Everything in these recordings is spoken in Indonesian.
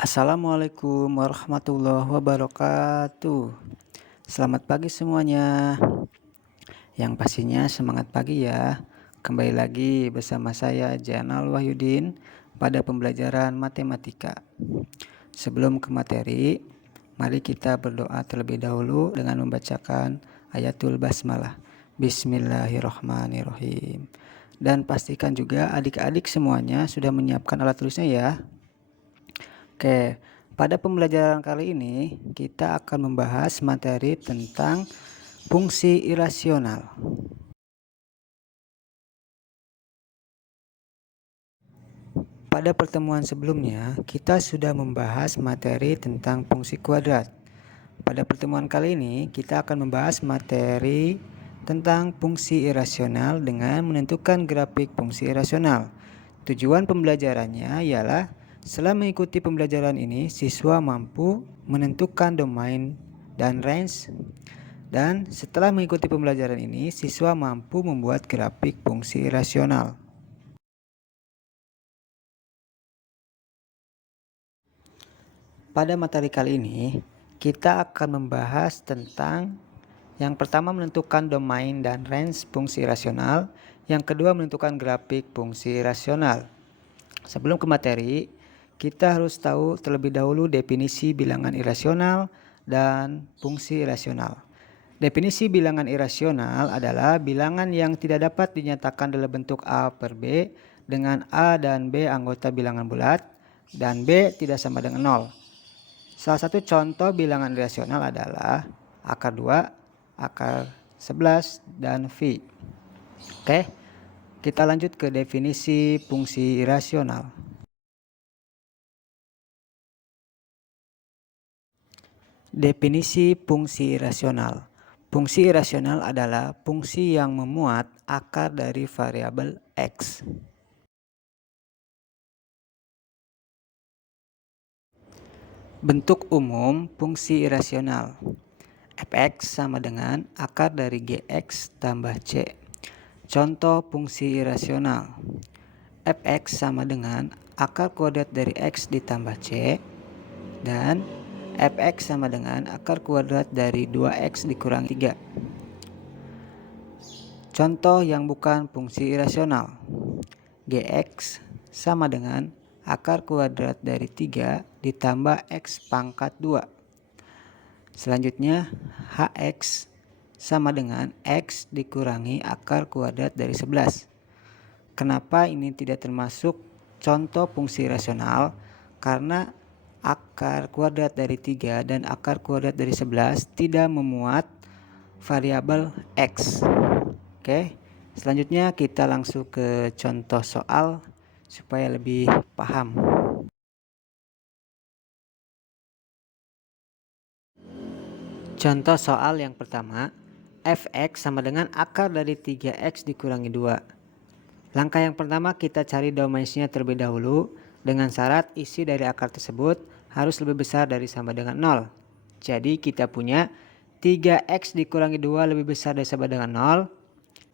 Assalamualaikum warahmatullahi wabarakatuh. Selamat pagi semuanya. Yang pastinya semangat pagi ya. Kembali lagi bersama saya Jainal Wahyudin pada pembelajaran matematika. Sebelum ke materi, mari kita berdoa terlebih dahulu dengan membacakan ayatul basmalah. Bismillahirrahmanirrahim. Dan pastikan juga adik-adik semuanya sudah menyiapkan alat tulisnya ya. Oke, pada pembelajaran kali ini kita akan membahas materi tentang fungsi irasional. Pada pertemuan sebelumnya, kita sudah membahas materi tentang fungsi kuadrat. Pada pertemuan kali ini, kita akan membahas materi tentang fungsi irasional dengan menentukan grafik fungsi irasional. Tujuan pembelajarannya ialah setelah mengikuti pembelajaran ini, siswa mampu menentukan domain dan range. Dan setelah mengikuti pembelajaran ini, siswa mampu membuat grafik fungsi irasional. Pada materi kali ini, kita akan membahas tentang yang pertama menentukan domain dan range fungsi irasional, yang kedua menentukan grafik fungsi irasional. Sebelum ke materi, kita harus tahu terlebih dahulu definisi bilangan irasional dan fungsi irasional. Definisi bilangan irasional adalah bilangan yang tidak dapat dinyatakan dalam bentuk A per B dengan A dan B anggota bilangan bulat dan B tidak sama dengan 0. Salah satu contoh bilangan irasional adalah akar 2, akar 11, dan V. Oke, kita lanjut ke definisi fungsi irasional. Definisi fungsi irasional. Fungsi irasional adalah fungsi yang memuat akar dari variabel X. Bentuk umum fungsi irasional. Fx sama dengan akar dari Gx tambah C. Contoh fungsi irasional. Fx sama dengan akar kuadrat dari X ditambah C. Dan Fx sama dengan akar kuadrat dari 2x dikurangi 3. Contoh yang bukan fungsi irasional. Gx sama dengan akar kuadrat dari 3 ditambah x pangkat 2. Selanjutnya Hx sama dengan x dikurangi akar kuadrat dari 11. Kenapa ini tidak termasuk contoh fungsi rasional? Karena akar kuadrat dari 3 dan akar kuadrat dari 11 tidak memuat variabel X. Oke, selanjutnya kita langsung ke contoh soal supaya lebih paham. Contoh soal yang pertama, Fx sama dengan akar dari 3x dikurangi 2. Langkah yang pertama kita cari domainsnya terlebih dahulu dengan syarat isi dari akar tersebut harus lebih besar dari sama dengan 0. Jadi kita punya 3x dikurangi 2 lebih besar dari sama dengan 0.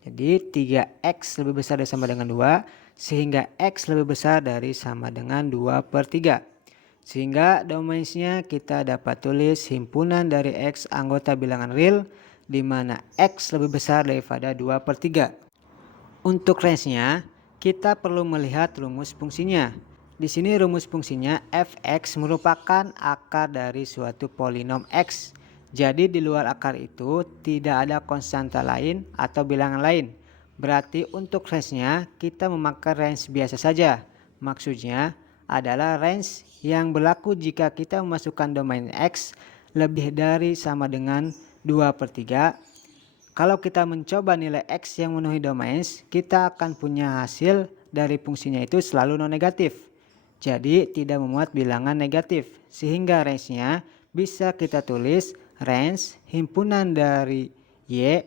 Jadi 3x lebih besar dari sama dengan 2 sehingga x lebih besar dari sama dengan 2 per 3. Sehingga domainsnya kita dapat tulis himpunan dari x anggota bilangan real di mana x lebih besar daripada 2 per 3. Untuk range-nya, kita perlu melihat rumus fungsinya. Di sini rumus fungsinya fx merupakan akar dari suatu polinom x. Jadi di luar akar itu tidak ada konstanta lain atau bilangan lain. Berarti untuk range-nya kita memakai range biasa saja. Maksudnya adalah range yang berlaku jika kita memasukkan domain x lebih dari sama dengan 2 per 3. Kalau kita mencoba nilai X yang memenuhi domains, kita akan punya hasil dari fungsinya itu selalu non negatif. Jadi tidak memuat bilangan negatif. Sehingga range-nya bisa kita tulis range himpunan dari Y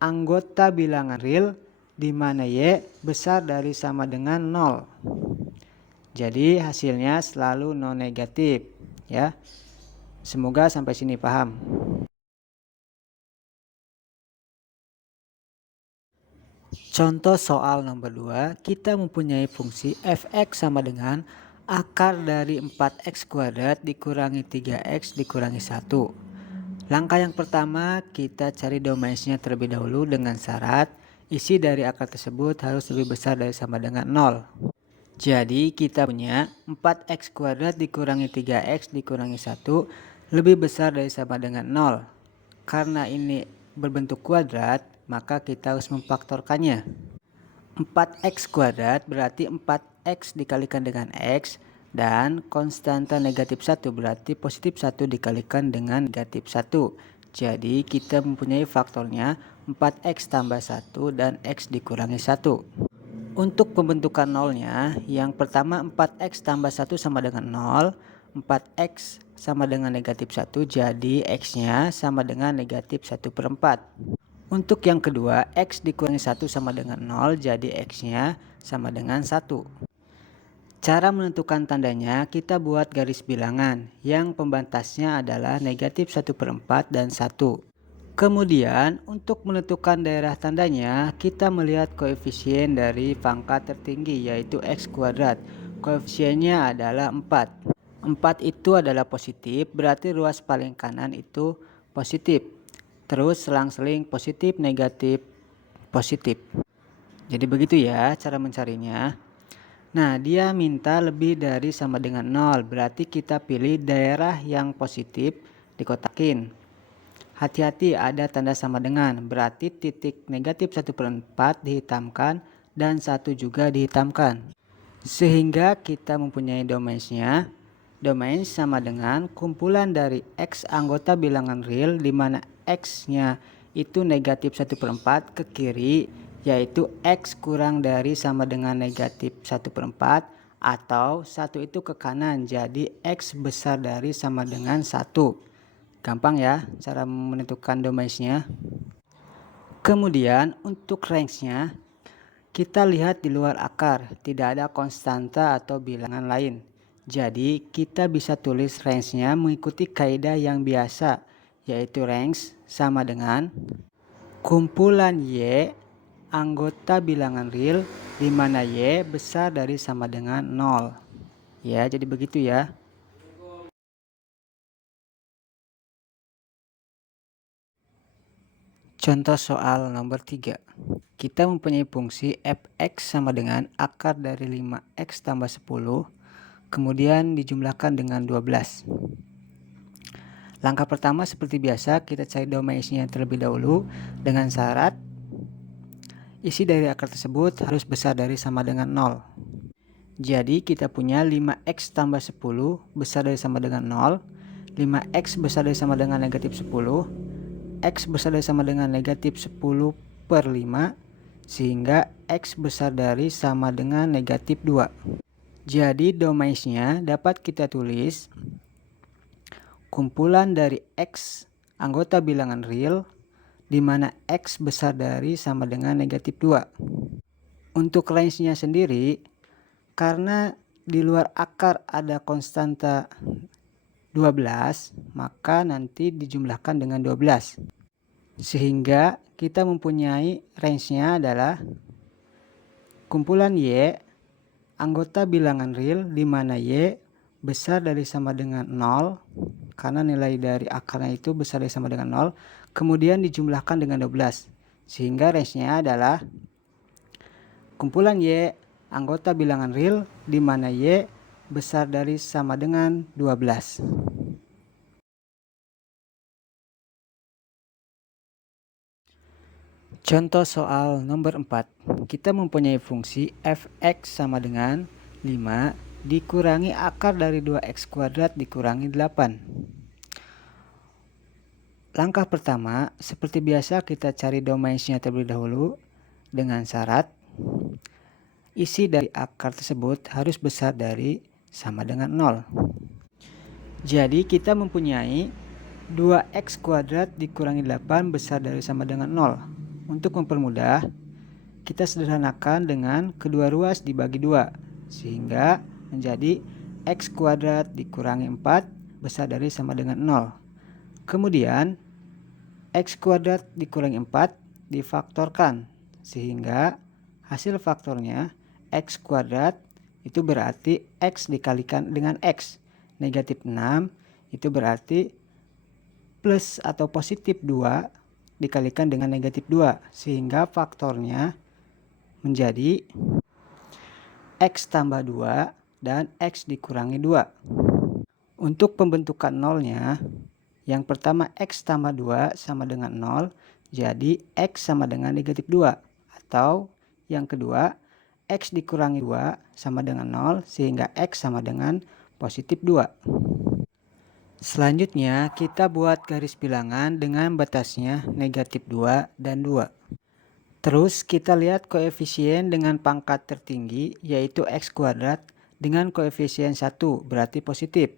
anggota bilangan real di mana Y besar dari sama dengan 0. Jadi hasilnya selalu non negatif ya. Semoga sampai sini paham. Contoh soal nomor 2, kita mempunyai fungsi fx sama dengan Akar dari 4x kuadrat dikurangi 3x dikurangi 1. Langkah yang pertama, kita cari domainsnya terlebih dahulu dengan syarat isi dari akar tersebut harus lebih besar dari sama dengan 0. Jadi kita punya 4x kuadrat dikurangi 3x dikurangi 1 lebih besar dari sama dengan 0. Karena ini berbentuk kuadrat, maka kita harus memfaktorkannya. 4x kuadrat berarti 4x dikalikan dengan x, dan konstanta negatif 1 berarti positif 1 dikalikan dengan negatif 1. Jadi kita mempunyai faktornya 4x tambah 1 dan x dikurangi 1. Untuk pembentukan nolnya, yang pertama 4x tambah 1 sama dengan 0, 4x sama dengan negatif 1, jadi x-nya sama dengan negatif 1/4. Untuk yang kedua, x dikurangi 1 sama dengan 0, jadi x-nya sama dengan 1. Cara menentukan tandanya, kita buat garis bilangan yang pembatasnya adalah negatif 1/4 dan 1. Kemudian, untuk menentukan daerah tandanya, kita melihat koefisien dari pangkat tertinggi, yaitu x kuadrat. Koefisiennya adalah 4. 4 itu adalah positif, berarti ruas paling kanan itu positif. Terus selang-seling positif, negatif, positif. Jadi begitu ya cara mencarinya. Nah, dia minta lebih dari sama dengan 0, berarti kita pilih daerah yang positif dikotakin. Hati-hati ada tanda sama dengan, berarti titik negatif 1/4 dihitamkan dan 1 juga dihitamkan. Sehingga kita mempunyai domainsnya. Domains sama dengan kumpulan dari x anggota bilangan real di mana x-nya itu negatif 1/4 ke kiri, yaitu x kurang dari sama dengan negatif 1/4, atau 1 itu ke kanan, jadi x besar dari sama dengan 1. Gampang ya cara menentukan domainsnya. Kemudian untuk range-nya, kita lihat di luar akar, tidak ada konstanta atau bilangan lain. Jadi kita bisa tulis range-nya mengikuti kaidah yang biasa, yaitu range sama dengan kumpulan Y anggota bilangan real di mana Y besar dari sama dengan 0. Ya, jadi begitu ya. Contoh soal nomor 3. Kita mempunyai fungsi fx sama dengan akar dari 5x tambah 10, kemudian dijumlahkan dengan 12. Langkah pertama seperti biasa, kita cari domainsnya terlebih dahulu dengan syarat isi dari akar tersebut harus besar dari sama dengan 0. Jadi kita punya 5x tambah 10 besar dari sama dengan 0, 5x besar dari sama dengan negatif 10, x besar dari sama dengan negatif 10/5, sehingga x besar dari sama dengan negatif 2. Jadi domainsnya dapat kita tulis kumpulan dari x anggota bilangan real di mana x besar dari sama dengan negatif 2. Untuk range-nya sendiri, karena di luar akar ada konstanta 12, maka nanti dijumlahkan dengan 12. Sehingga kita mempunyai range-nya adalah kumpulan Y anggota bilangan real di mana Y besar dari sama dengan 0, karena nilai dari akarnya itu besar dari sama dengan 0, kemudian dijumlahkan dengan 12. Sehingga range-nya adalah kumpulan Y anggota bilangan real di mana Y besar dari sama dengan 12. Contoh soal nomor 4. Kita mempunyai fungsi fx sama dengan 5 dikurangi akar dari 2x kuadrat dikurangi 8. Langkah pertama, seperti biasa kita cari domainsnya terlebih dahulu dengan syarat isi dari akar tersebut harus besar dari sama dengan 0. Jadi kita mempunyai 2x kuadrat dikurangi 8 besar dari sama dengan 0. Untuk mempermudah, kita sederhanakan dengan kedua ruas dibagi 2, sehingga menjadi x kuadrat dikurangi 4 besar dari sama dengan 0. Kemudian x kuadrat dikurangi 4 difaktorkan, sehingga hasil faktornya x kuadrat itu berarti X dikalikan dengan X. Negatif 6 itu berarti plus atau positif 2 dikalikan dengan negatif 2. Sehingga faktornya menjadi X tambah 2 dan X dikurangi 2. Untuk pembentukan nolnya, yang pertama X tambah 2 sama dengan 0, jadi X sama dengan negatif 2. Atau yang kedua, X dikurangi 2 sama dengan 0, sehingga X sama dengan positif 2. Selanjutnya, kita buat garis bilangan dengan batasnya negatif 2 dan 2. Terus kita lihat koefisien dengan pangkat tertinggi, yaitu X kuadrat dengan koefisien 1, berarti positif.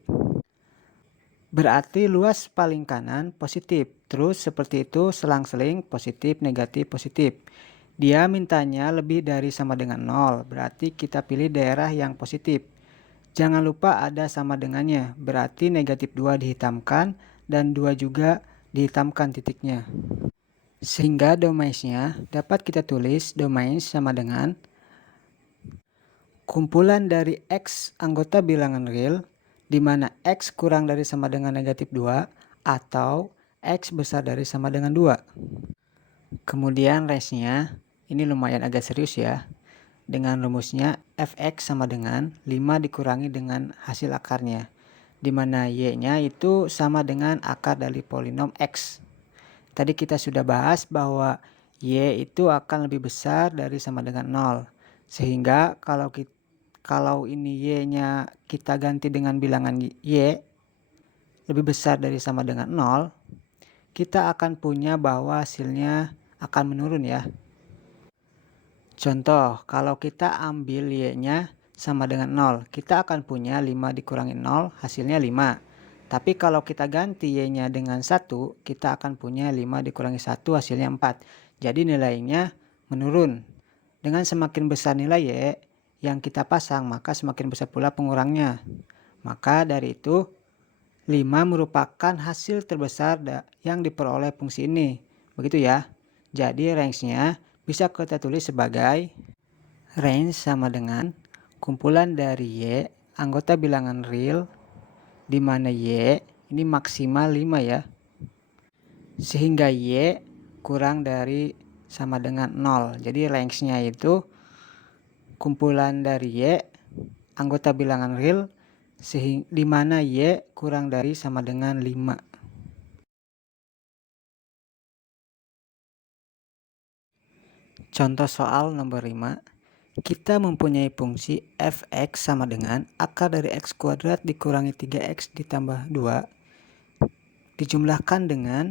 Berarti luas paling kanan positif. Terus seperti itu selang-seling positif, negatif, positif. Dia mintanya lebih dari sama dengan 0. Berarti kita pilih daerah yang positif. Jangan lupa ada sama dengannya. Berarti negatif 2 dihitamkan dan 2 juga dihitamkan titiknya. Sehingga domains-nya dapat kita tulis domains sama dengan kumpulan dari X anggota bilangan real di mana X kurang dari sama dengan negatif 2 atau X besar dari sama dengan 2. Kemudian range-nya ini lumayan agak serius ya. Dengan rumusnya fx sama dengan 5 dikurangi dengan hasil akarnya. Di mana y-nya itu sama dengan akar dari polinom x. Tadi kita sudah bahas bahwa y itu akan lebih besar dari sama dengan 0. Sehingga kalau ini y-nya kita ganti dengan bilangan y lebih besar dari sama dengan 0, kita akan punya bahwa hasilnya akan menurun ya. Contoh, kalau kita ambil y-nya sama dengan 0, kita akan punya 5 dikurangi 0, hasilnya 5. Tapi kalau kita ganti y-nya dengan 1, kita akan punya 5 dikurangi 1, hasilnya 4. Jadi nilainya menurun. Dengan semakin besar nilai y yang kita pasang, maka semakin besar pula pengurangnya. Maka dari itu, 5 merupakan hasil terbesar yang diperoleh fungsi ini. Begitu ya. Jadi range-nya bisa kita tulis sebagai range sama dengan kumpulan dari y anggota bilangan real di mana y ini maksimal 5 ya. Sehingga y kurang dari sama dengan 0. Jadi range-nya itu kumpulan dari y anggota bilangan real di mana y kurang dari sama dengan 5. Contoh soal nomor 5. Kita mempunyai fungsi fx sama dengan akar dari x kuadrat dikurangi 3x ditambah 2 dijumlahkan dengan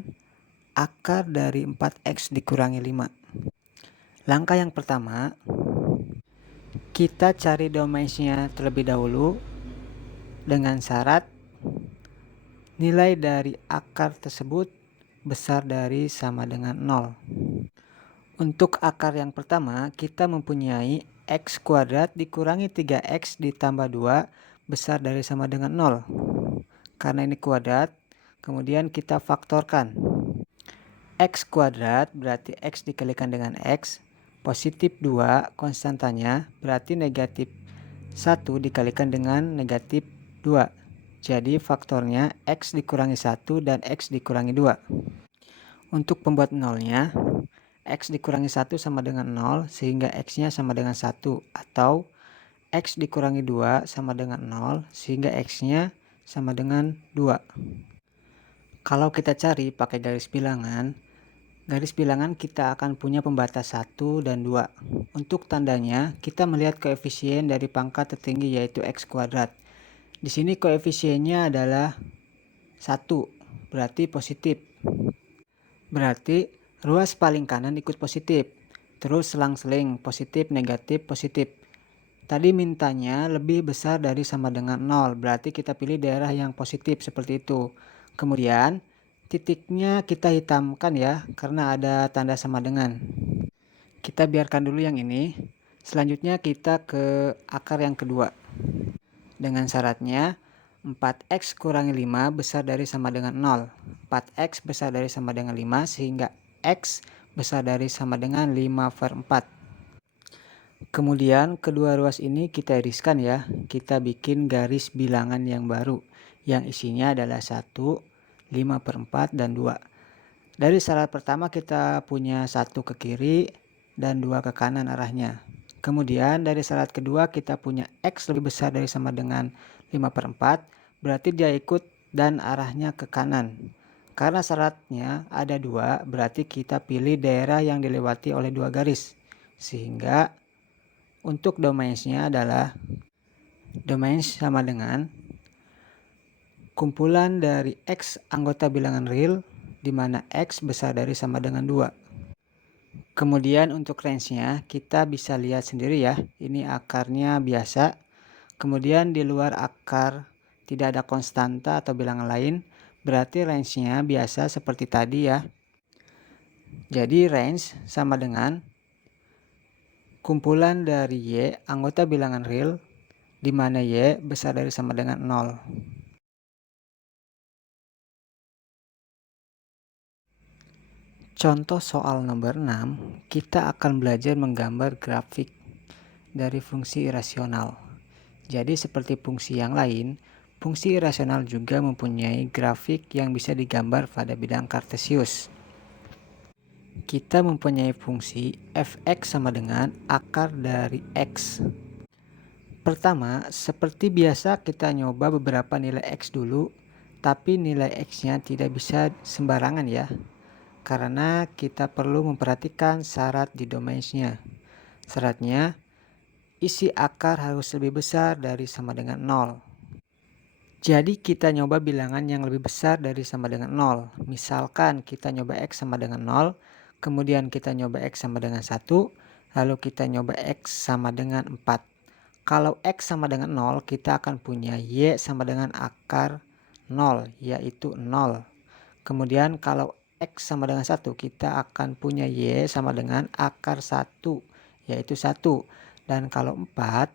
akar dari 4x dikurangi 5. Langkah yang pertama, kita cari domainsnya terlebih dahulu dengan syarat nilai dari akar tersebut besar dari sama dengan 0. Untuk akar yang pertama, kita mempunyai x kuadrat dikurangi 3x ditambah 2 besar dari sama dengan 0. Karena ini kuadrat, kemudian kita faktorkan. X kuadrat berarti x dikalikan dengan x, positif 2 konstantanya berarti negatif 1 dikalikan dengan negatif 2. Jadi faktornya x dikurangi 1 dan x dikurangi 2. Untuk pembuat nolnya, x dikurangi 1 sama dengan 0 sehingga x-nya sama dengan 1 atau x dikurangi 2 sama dengan 0 sehingga x-nya sama dengan 2. Kalau kita cari pakai garis bilangan kita akan punya pembatas 1 dan 2. Untuk tandanya kita melihat koefisien dari pangkat tertinggi yaitu x kuadrat. Di sini koefisiennya adalah 1, berarti positif. Berarti ruas paling kanan ikut positif, terus selang-seling positif, negatif, positif. Tadi mintanya lebih besar dari sama dengan 0, berarti kita pilih daerah yang positif seperti itu. Kemudian titiknya kita hitamkan ya, karena ada tanda sama dengan. Kita biarkan dulu yang ini. Selanjutnya kita ke akar yang kedua. Dengan syaratnya 4x kurangi 5 besar dari sama dengan 0. 4x besar dari sama dengan 5 sehingga x besar dari sama dengan 5/4. Kemudian kedua ruas ini kita iriskan ya. Kita bikin garis bilangan yang baru yang isinya adalah 1, 5/4 dan 2. Dari syarat pertama kita punya 1 ke kiri dan 2 ke kanan arahnya. Kemudian dari syarat kedua kita punya X lebih besar dari sama dengan 5/4, berarti dia ikut dan arahnya ke kanan. Karena syaratnya ada 2, berarti kita pilih daerah yang dilewati oleh 2 garis. Sehingga untuk domainsnya adalah domains sama dengan kumpulan dari X anggota bilangan real di mana X besar dari sama dengan 2. Kemudian untuk range-nya kita bisa lihat sendiri ya. Ini akarnya biasa. Kemudian di luar akar tidak ada konstanta atau bilangan lain. Berarti range-nya biasa seperti tadi ya. Jadi range sama dengan kumpulan dari Y anggota bilangan real di mana Y besar dari sama dengan 0. Contoh soal nomor 6, kita akan belajar menggambar grafik dari fungsi irasional. Jadi seperti fungsi yang lain, fungsi irasional juga mempunyai grafik yang bisa digambar pada bidang kartesius. Kita mempunyai fungsi f(x) sama dengan akar dari x. Pertama, seperti biasa kita nyoba beberapa nilai x dulu, tapi nilai x-nya tidak bisa sembarangan ya. Karena kita perlu memperhatikan syarat di domainsnya. Syaratnya, isi akar harus lebih besar dari sama dengan 0. Jadi kita nyoba bilangan yang lebih besar dari sama dengan 0. Misalkan kita nyoba X sama dengan 0, kemudian kita nyoba X sama dengan 1, lalu kita nyoba X sama dengan 4. Kalau X sama dengan 0, kita akan punya Y sama dengan akar 0, yaitu 0. Kemudian kalau X sama dengan 1, kita akan punya Y sama dengan akar 1, yaitu 1. Dan kalau 4,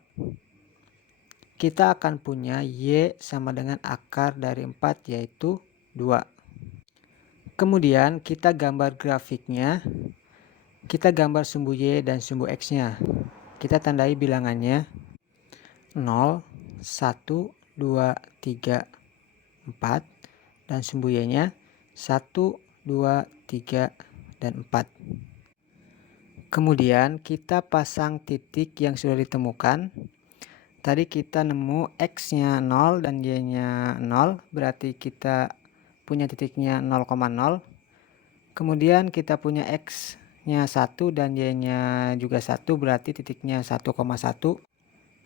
kita akan punya Y sama dengan akar dari 4 yaitu 2. Kemudian kita gambar grafiknya. Kita gambar sumbu Y dan sumbu X-nya. Kita tandai bilangannya 0, 1, 2, 3, 4. Dan sumbu Y-nya 1, 2, 3, dan 4. Kemudian kita pasang titik yang sudah ditemukan. Tadi kita nemu X-nya 0 dan Y-nya 0, berarti kita punya titiknya 0,0. Kemudian kita punya X-nya 1 dan Y-nya juga 1, berarti titiknya 1,1.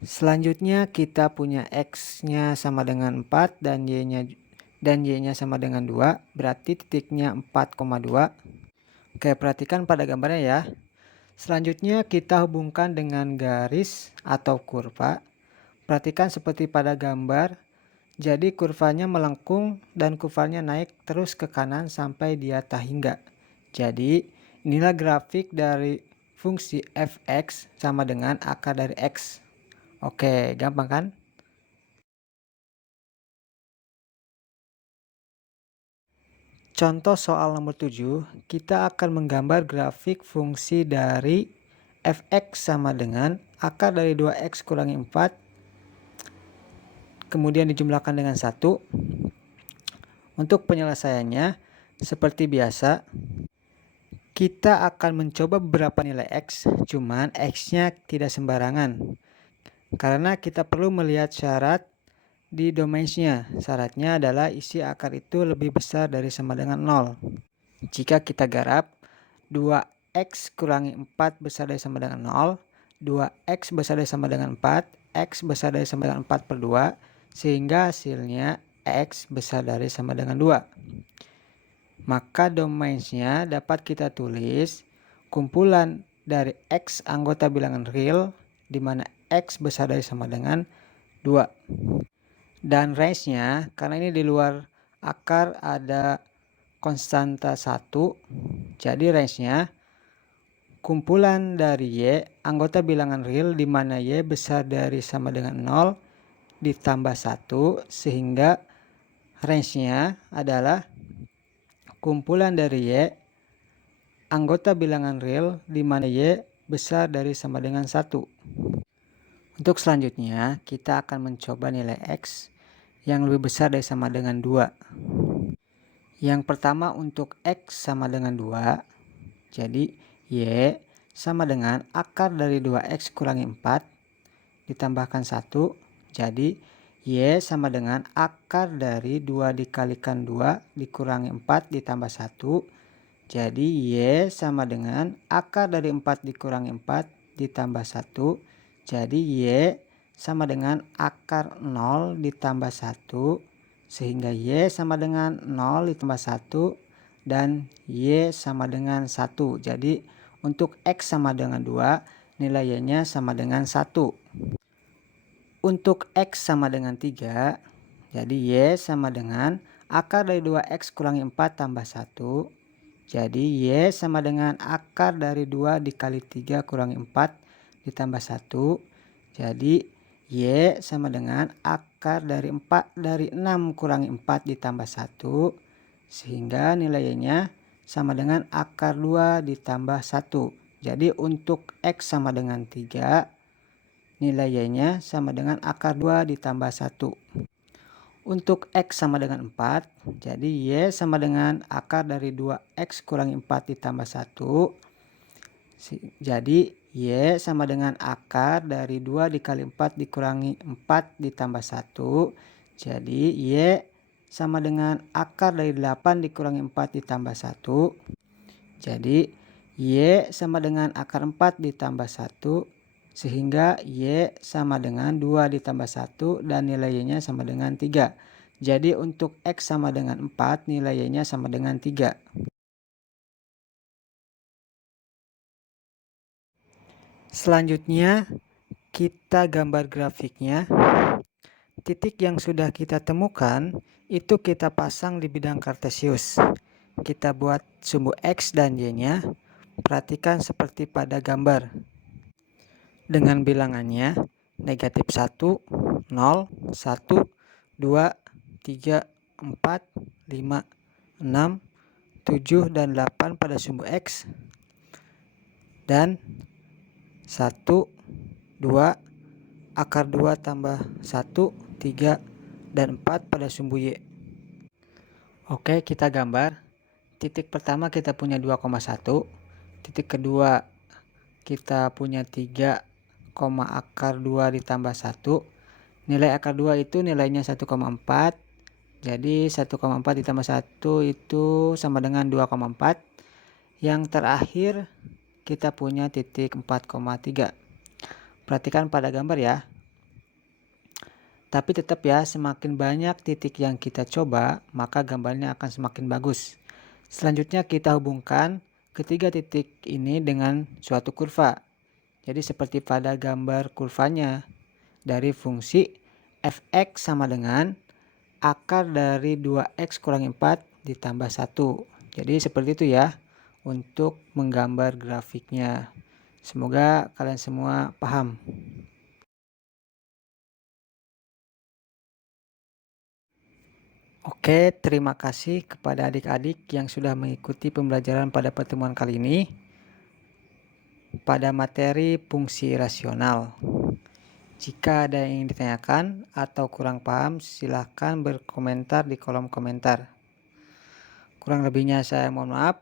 Selanjutnya kita punya X-nya sama dengan 4 dan Y-nya sama dengan 2, berarti titiknya 4,2. Oke, perhatikan pada gambarnya ya. Selanjutnya kita hubungkan dengan garis atau kurva. Perhatikan seperti pada gambar, jadi kurvanya melengkung dan kurvanya naik terus ke kanan sampai dia tak hingga. Jadi inilah grafik dari fungsi f(x) sama dengan akar dari x. Oke, gampang kan? Contoh soal nomor 7, kita akan menggambar grafik fungsi dari f(x) sama dengan akar dari 2x kurangi 4 kemudian dijumlahkan dengan 1. Untuk penyelesaiannya, seperti biasa, kita akan mencoba beberapa nilai X, cuman X-nya tidak sembarangan. Karena kita perlu melihat syarat di domainsnya. Syaratnya adalah isi akar itu lebih besar dari sama dengan 0. Jika kita garap, 2x kurangi 4 besar dari sama dengan 0, 2x besar dari sama dengan 4, X besar dari sama dengan 4 per 2, sehingga hasilnya X besar dari sama dengan 2. Maka domainsnya dapat kita tulis kumpulan dari X anggota bilangan real di mana X besar dari sama dengan 2. Dan range-nya, karena ini di luar akar ada konstanta 1, jadi range-nya kumpulan dari Y anggota bilangan real di mana Y besar dari sama dengan 0 ditambah 1, sehingga range-nya adalah kumpulan dari Y anggota bilangan real di mana Y besar dari sama dengan 1. Untuk selanjutnya, kita akan mencoba nilai X yang lebih besar dari sama dengan 2. Yang pertama untuk X sama dengan 2, jadi Y sama dengan akar dari 2X kurangi 4 ditambahkan 1, jadi Y sama dengan akar dari 2 dikalikan 2 dikurangi 4 ditambah 1, jadi Y sama dengan akar dari 4 dikurangi 4 ditambah 1, jadi Y sama dengan akar 0 ditambah 1, sehingga Y sama dengan 0 ditambah 1 dan Y sama dengan 1. Jadi untuk X sama dengan 2, nilai Y-nya sama dengan 1. Untuk X sama dengan 3, jadi Y sama dengan akar dari 2X kurangi 4 tambah 1. Jadi Y sama dengan akar dari 2 dikali 3 kurangi 4 ditambah 1. Jadi Y sama dengan akar dari 6 kurangi 4 ditambah 1. Sehingga nilai Y-nya sama dengan akar 2 ditambah 1. Jadi untuk X sama dengan 3, nilai Y-nya sama dengan akar 2 ditambah 1. Untuk X sama dengan 4, jadi Y sama dengan akar dari 2X kurangi 4 ditambah 1. Jadi Y sama dengan akar dari 2 dikali 4 dikurangi 4 ditambah 1. Jadi Y sama dengan akar dari 8 dikurangi 4 ditambah 1. Jadi Y sama dengan akar 4 ditambah 1. Sehingga Y sama dengan 2 ditambah 1 dan nilai Y-nya sama dengan 3. Jadi untuk X sama dengan 4, nilai Y-nya sama dengan 3. Selanjutnya kita gambar grafiknya. Titik yang sudah kita temukan itu kita pasang di bidang kartesius. Kita buat sumbu X dan Y-nya. Perhatikan seperti pada gambar. Dengan bilangannya negatif 1, 0, 1, 2, 3, 4, 5, 6, 7, dan 8 pada sumbu X. Dan 1, 2, akar 2 tambah 1, 3, dan 4 pada sumbu Y. Oke, kita gambar. Titik pertama kita punya 2,1. Titik kedua kita punya 3, akar 2 ditambah 1. Nilai akar 2 itu nilainya 1,4. Jadi 1,4 ditambah 1 itu sama dengan 2,4. Yang terakhir kita punya titik 4,3. Perhatikan pada gambar ya. Tapi tetap ya, semakin banyak titik yang kita coba, maka gambarnya akan semakin bagus. Selanjutnya kita hubungkan ketiga titik ini dengan suatu kurva. Jadi seperti pada gambar kurvanya, dari fungsi fx sama dengan akar dari 2x kurangi 4 ditambah 1. Jadi seperti itu ya untuk menggambar grafiknya. Semoga kalian semua paham. Oke, terima kasih kepada adik-adik yang sudah mengikuti pembelajaran pada pertemuan kali ini pada materi fungsi rasional. Jika ada yang ingin ditanyakan atau kurang paham, silahkan berkomentar di kolom komentar. Kurang lebihnya saya mohon maaf.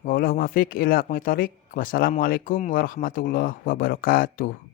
Wallahul muwaffiq ila aqwamit thoriq. Wassalamualaikum warahmatullahi wabarakatuh.